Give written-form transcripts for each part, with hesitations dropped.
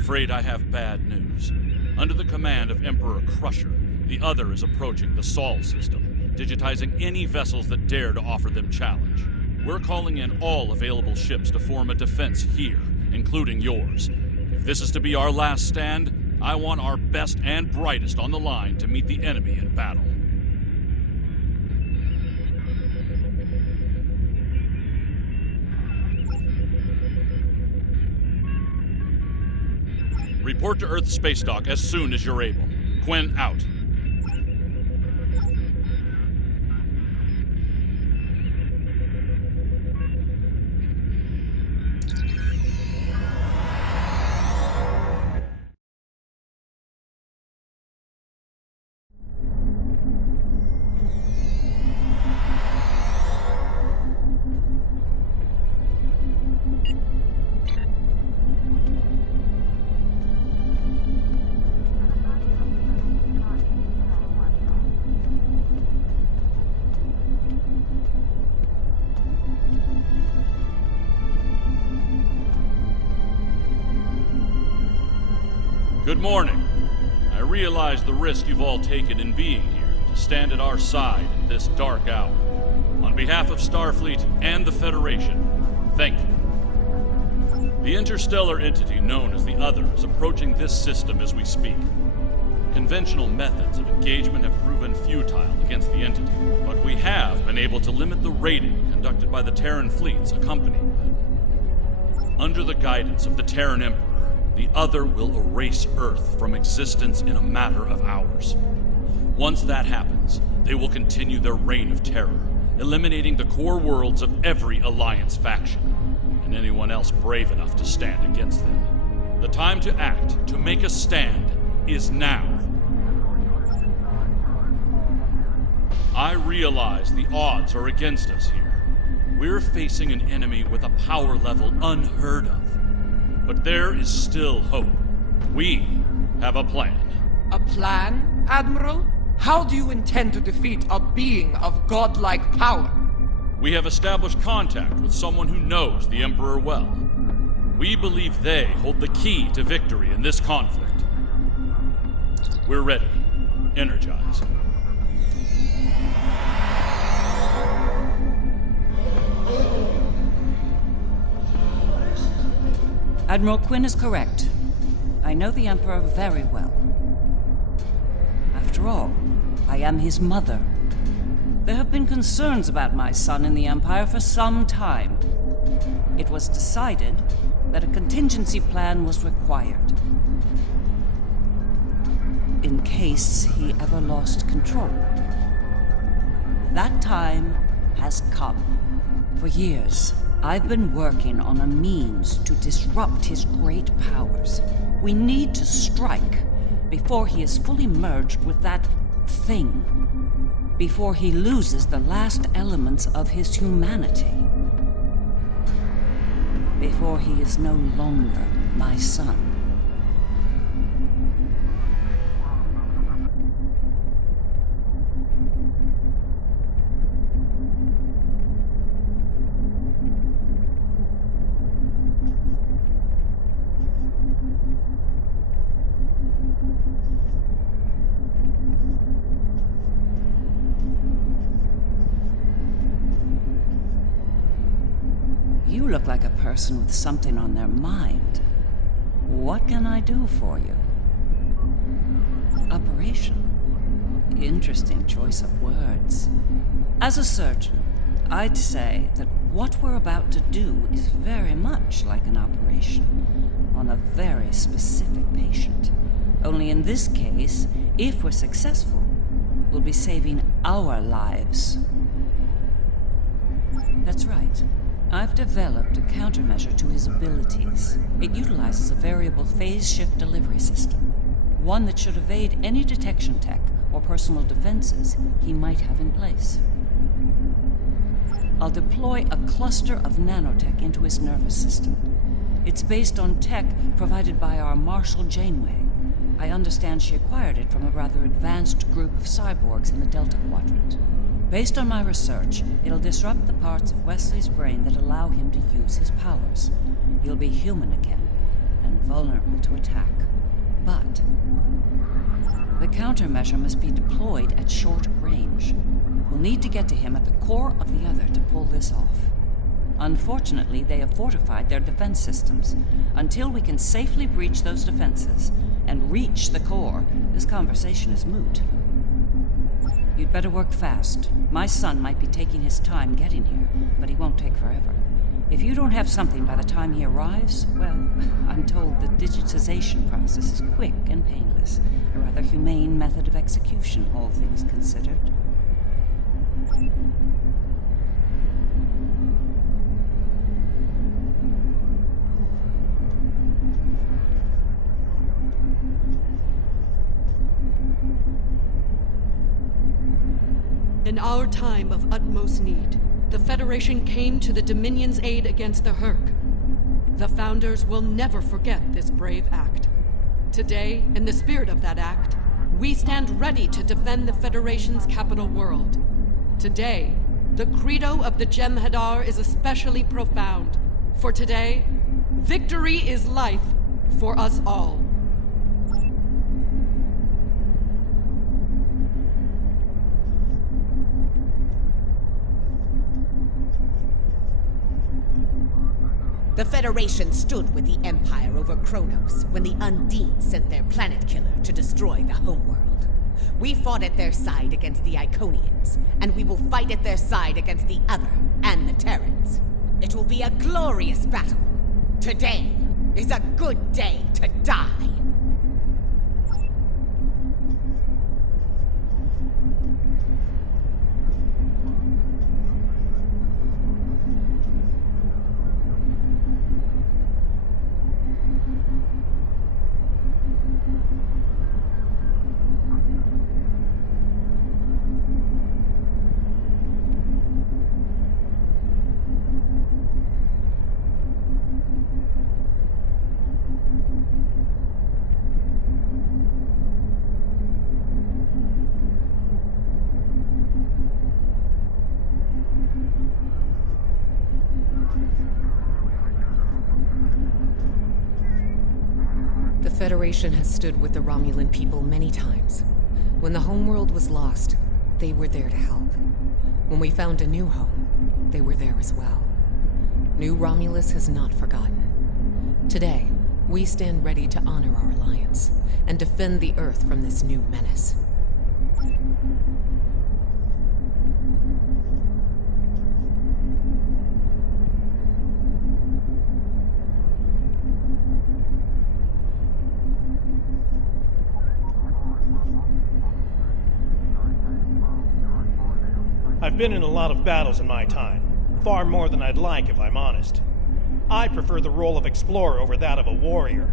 afraid I have bad news. Under the command of Emperor Crusher, the Other is approaching the Sol system, digitizing any vessels that dare to offer them challenge. We're calling in all available ships to form a defense here, including yours. If this is to be our last stand, I want our best and brightest on the line to meet the enemy in battle. Report to Earth Space Dock as soon as you're able. Quinn out. Good morning. I realize the risk you've all taken in being here to stand at our side in this dark hour. On behalf of Starfleet and the Federation, thank you. The interstellar entity known as the Other is approaching this system as we speak. Conventional methods of engagement have proven futile against the entity, but we have been able to limit the raiding conducted by the Terran fleets accompanying them. Under the guidance of the Terran Emperor, the Other will erase Earth from existence in a matter of hours. Once that happens, they will continue their reign of terror, eliminating the core worlds of every Alliance faction, and anyone else brave enough to stand against them. The time to act, to make a stand, is now. I realize the odds are against us here. We're facing an enemy with a power level unheard of. But there is still hope. We have a plan. A plan, Admiral? How do you intend to defeat a being of godlike power? We have established contact with someone who knows the Emperor well. We believe they hold the key to victory in this conflict. We're ready. Energize. Admiral Quinn is correct. I know the Emperor very well. After all, I am his mother. There have been concerns about my son in the Empire for some time. It was decided that a contingency plan was required, in case he ever lost control. That time has come. For years, I've been working on a means to disrupt his great powers. We need to strike before he is fully merged with that thing. Before he loses the last elements of his humanity. Before he is no longer my son. You look like a person with something on their mind. What can I do for you? Operation? Interesting choice of words. As a surgeon, I'd say that what we're about to do is very much like an operation on a very specific patient. Only in this case, if we're successful, we'll be saving our lives. That's right. I've developed a countermeasure to his abilities. It utilizes a variable phase shift delivery system, one that should evade any detection tech or personal defenses he might have in place. I'll deploy a cluster of nanotech into his nervous system. It's based on tech provided by our Marshal Janeway. I understand she acquired it from a rather advanced group of cyborgs in the Delta Quadrant. Based on my research, it'll disrupt the parts of Wesley's brain that allow him to use his powers. He'll be human again, and vulnerable to attack. But the countermeasure must be deployed at short range. We'll need to get to him at the core of the other to pull this off. Unfortunately, they have fortified their defense systems. Until we can safely breach those defenses and reach the core, this conversation is moot. You'd better work fast. My son might be taking his time getting here, but he won't take forever. If you don't have something by the time he arrives, well, I'm told the digitization process is quick and painless. A rather humane method of execution, all things considered. In our time of utmost need, the Federation came to the Dominion's aid against the Herc. The Founders will never forget this brave act. Today, in the spirit of that act, we stand ready to defend the Federation's capital world. Today, the credo of the Jem'Hadar is especially profound. For today, victory is life for us all. The Federation stood with the Empire over Kronos when the Undine sent their planet killer to destroy the homeworld. We fought at their side against the Iconians, and we will fight at their side against the Other and the Terrans. It will be a glorious battle. Today is a good day to die. The Federation has stood with the Romulan people many times. When the homeworld was lost, they were there to help. When we found a new home, they were there as well. New Romulus has not forgotten. Today, we stand ready to honor our alliance and defend the Earth from this new menace. I've been in a lot of battles in my time. Far more than I'd like, if I'm honest. I prefer the role of explorer over that of a warrior.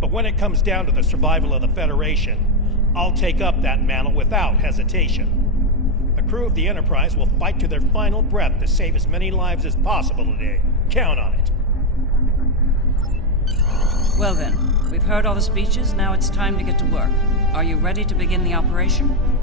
But when it comes down to the survival of the Federation, I'll take up that mantle without hesitation. The crew of the Enterprise will fight to their final breath to save as many lives as possible today. Count on it. Well then, we've heard all the speeches, now it's time to get to work. Are you ready to begin the operation?